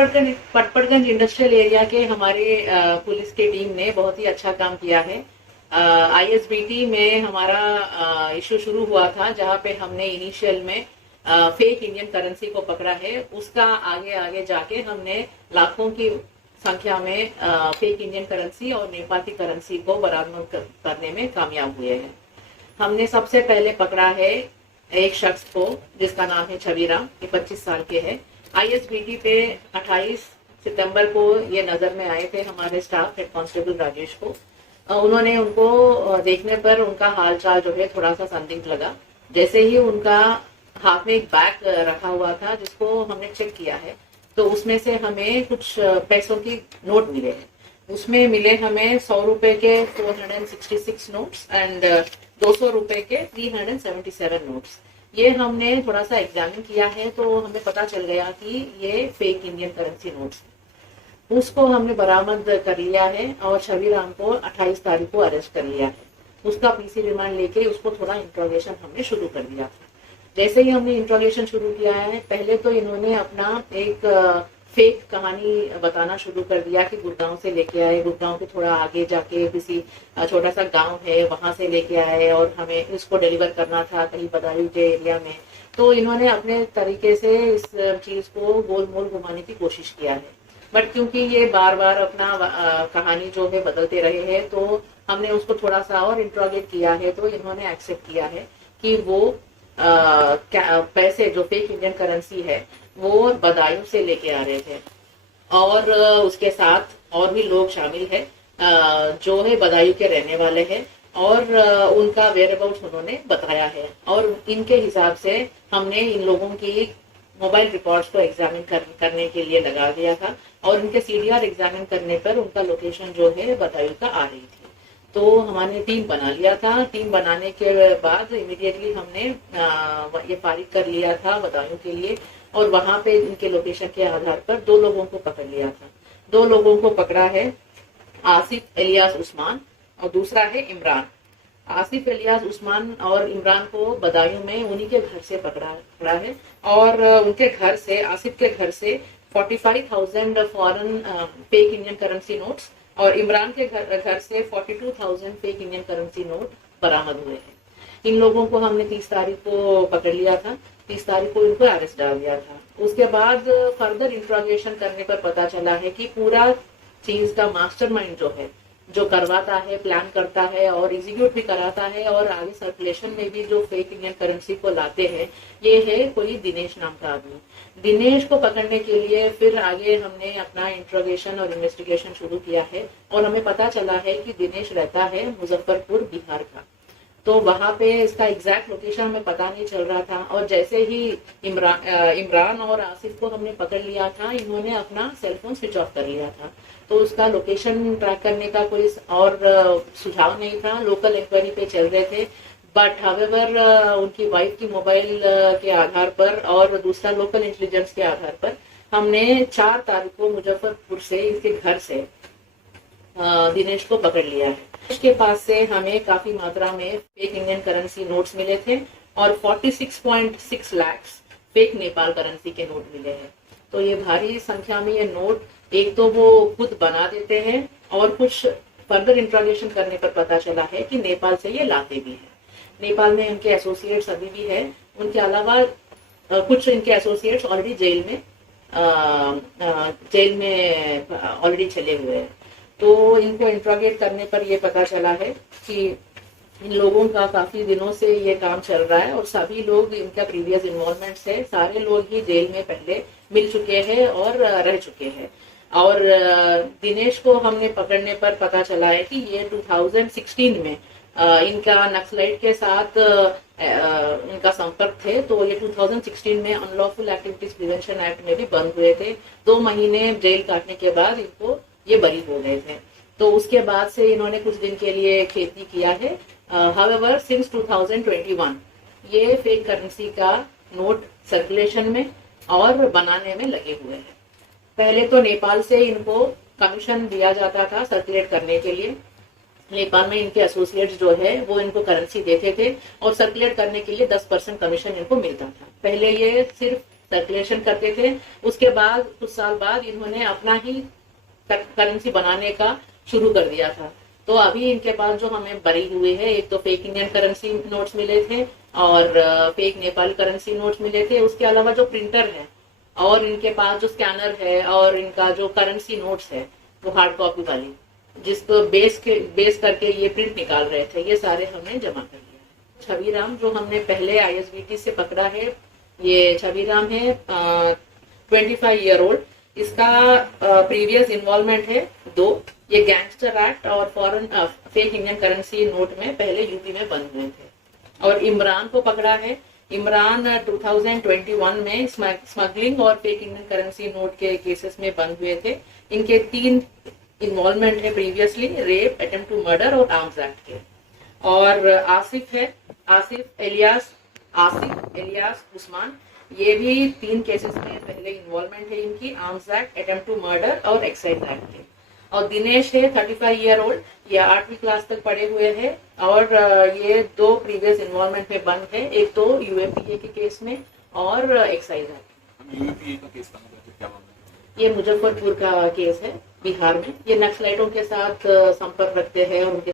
Patparganj industrial area के हमारे police की टीम ने बहुत ही अच्छा काम किया है। आईएसबीटी में हमारा इशू शुरू हुआ था, जहां पे हमने इनिशियल में फेक इंडियन करेंसी को पकड़ा है। उसका आगे आगे जाके हमने लाखों की संख्या में फेक इंडियन करेंसी और नेपाल की करेंसी को बरामद करने में कामयाब हुए हैं। हमने सबसे पहले पकड़ा है एक शख्स को, जिसका नाम है छबीराम, ये 25 साल के हैं। आईएसबीटी पे 28 सितंबर को ये नजर में आए थे हमारे स्टाफ हेड कांस्टेबल राजेश को। उन्होंने उनको देखने पर उनका हालचाल जो है थोड़ा सा संदिग्ध लगा। जैसे ही उनका हाथ में एक बैग रखा हुआ था, जिसको हमने चेक किया है, तो उसमें से हमें कुछ पैसों की नोट मिले हैं। उसमें मिले हमें 100 रुपए के 466 नोट्स एंड 200 रुपए के 377 नोट्स। ये हमने थोड़ा सा एग्जामिन किया है, तो हमें पता चल गया कि ये फेक इंडियन करेंसी नोट्स। उसको हमने बरामद कर लिया है और छबीराम को 28 तारीख को अरेस्ट कर लिया है। उसका पीसी रिमांड लेके उसको थोड़ा इंट्रोगेशन हमने शुरू कर दिया था। जैसे ही हमने इंट्रोगेशन शुरू किया है, पहले तो इन्होंने अपना एक फेक कहानी बताना शुरू कर दिया कि गुड़गांव से लेके आए, गुड़गांव के थोड़ा आगे जाके किसी छोटा सा गांव है, वहां से लेके आए और हमें इसको डिलीवर करना था कहीं बदायूं के एरिया में। तो इन्होंने अपने तरीके से इस चीज को गोल मोल घुमाने की कोशिश किया है। बट क्योंकि ये बार बार अपना कहानी जो है बदलते रहे हैं, तो हमने उसको थोड़ा सा और इंट्रोगेट किया है, तो इन्होंने एक्सेप्ट किया है कि वो पैसे जो फेक इंडियन करेंसी है वो बदायूं से लेके आ रहे थे। और उसके साथ और भी लोग शामिल है जो है बदायूं के रहने वाले हैं, और उनका वेयर अबाउट उन्होंने बताया है। और इनके हिसाब से हमने इन लोगों की मोबाइल रिकॉर्ड्स को एग्जामिन करने के लिए लगा दिया था, और उनके सीडीआर एग्जामिन करने पर उनका लोकेशन जो है बदायूं का आ रही थी। तो हमारे टीम बना लिया था। टीम बनाने के बाद इमीडिएटली हमने ये फारिग कर लिया था बदायूं के लिए, और वहां पे इनके लोकेशन के आधार पर 2 लोगों को पकड़ लिया था। 2 लोगों को पकड़ा है, आसिफ इलियास उस्मान और दूसरा है इमरान। आसिफ इलियास उस्मान और इमरान को बदायूं में उन्हीं के घर से पकड़ा है, और उनके घर से, आसिफ के घर से 45,000 foreign fake Indian currency notes और इमरान के घर से 42,000 फेक इंडियन करेंसी नोट बरामद हुए हैं। इन लोगों को हमने 30 तारीख को पकड़ लिया था। 30 तारीख को इनको अरेस्ट डाल दिया था। उसके बाद फर्दर इंट्रोगेशन करने पर पता चला है कि पूरा चीज का मास्टरमाइंड जो है, जो करवाता है, प्लान करता है और एग्जीक्यूट भी कराता है, और आगे सर्कुलेशन में भी जो फेक इंडियन करेंसी को लाते हैं, ये है कोई दिनेश नाम का आदमी। दिनेश को पकड़ने के लिए फिर आगे हमने अपना इंट्रोगेशन और इन्वेस्टिगेशन शुरू किया है, और हमें पता चला है कि दिनेश रहता है मुजफ्फरपुर, बिहार का। तो वहां पे इसका एग्जैक्ट लोकेशन हमें पता नहीं चल रहा था, और जैसे ही इमरान और आसिफ को हमने पकड़ लिया था, इन्होंने अपना सेलफोन स्विच ऑफ कर लिया था। तो उसका लोकेशन ट्रैक करने का कोई और सुझाव नहीं था। लोकल इंक्वायरी पे चल रहे थे, बट हावेवर उनकी वाइफ की मोबाइल के आधार पर और दूसरा लोकल इंटेलिजेंस के आधार पर हमने 4 तारीख को मुजफ्फरपुर से, इसके घर से दिनेश को पकड़ लिया है। दिनेश के पास से हमें काफी मात्रा में फेक इंडियन करेंसी नोट्स मिले थे, और 46.6 लाख फेक नेपाल करेंसी के नोट मिले हैं। तो ये भारी संख्या में ये नोट एक तो वो खुद बना देते हैं, और कुछ फर्दर इंट्रोगेशन करने पर पता चला है कि नेपाल से ये लाते भी हैं। नेपाल में इनके एसोसिएट्स अभी भी है। उनके अलावा कुछ इनके एसोसिएट्स ऑलरेडी जेल में ऑलरेडी चले हुए हैं। तो इनको इंट्रोगेट करने पर ये पता चला है कि इन लोगों का काफी दिनों से ये काम चल रहा है, और सभी लोग, इनका प्रीवियस इन्वॉल्वमेंट है, सारे लोग ही जेल में पहले मिल चुके हैं और रह चुके हैं। और दिनेश को हमने पकड़ने पर पता चला है कि ये 2016 में इनका नक्सलाइट के साथ इनका संपर्क थे, तो ये 2016 में अनलॉफुल एक्टिविटीज प्रिवेंशन एक्ट में भी बंद हुए थे। 2 महीने जेल काटने के बाद इनको ये बरी हो गए थे। तो उसके बाद से इन्होंने कुछ दिन के लिए खेती किया है। हाउएवर सिंस 2021 ये फेक करेंसी का नोट सर्कुलेशन में और बनाने में लगे हुए हैं। पहले तो नेपाल से इनको कमीशन दिया जाता था सर्कुलेट करने के लिए। नेपाल में इनके एसोसिएट्स जो है वो इनको करेंसी देते थे, और सर्कुलेट करने के लिए 10% कमीशन इनको मिलता था। पहले ये सिर्फ सर्कुलेशन करते थे। उसके बाद कुछ साल बाद इन्होंने अपना ही करेंसी बनाने का शुरू कर दिया था। तो अभी इनके पास जो हमें बरी हुए है, एक तो फेक इंडियन करेंसी नोट्स मिले थे और फेक नेपाली करेंसी नोट्स मिले थे। उसके अलावा जो प्रिंटर है और इनके पास जो स्कैनर है और इनका जो करेंसी नोट्स है वो हार्ड कॉपी वाली, जिसको बेस करके ये प्रिंट निकाल रहे थे, ये सारे हमने जमा कर दिया। छविराम जो हमने पहले ISBT से पकड़ा है, ये छविराम है 25 ईयर ओल्ड। इसका प्रीवियस इन्वॉल्वमेंट है 2। ये गैंगस्टर एक्ट और foreign fake Indian currency note में पहले यूपी में बंद हुए थे। और इमरान को पकड़ा है। इमरान 2021 में स्मगलिंग और फेक इंडियन करेंसी नोट के केसेस में बंद हुए थे। इनके 3 इन्वॉल्वमेंट है previously, rape, attempt to murder और आर्म्स एक्ट के। और आसिफ है, आसिफ एलियास उस्मान, ये भी 3 केसेस में पहले इन्वॉल्वमेंट है इनकी, arms act, attempt to murder और एक्साइज एक्ट के। और दिनेश है 35 ईयर ओल्ड, ये 8वीं क्लास तक पढ़े हुए हैं और ये 2 प्रीवियस इन्वॉल्वमेंट में बंद है, एक तो UAPA के केस में और एक्साइज एक्ट। UAPA का केस का मतलब क्या मामला है? ये मुजफ्फरपुर का केस है बिहार में। ये नक्सलाइटों के साथ संपर्क रखते हैं और उनके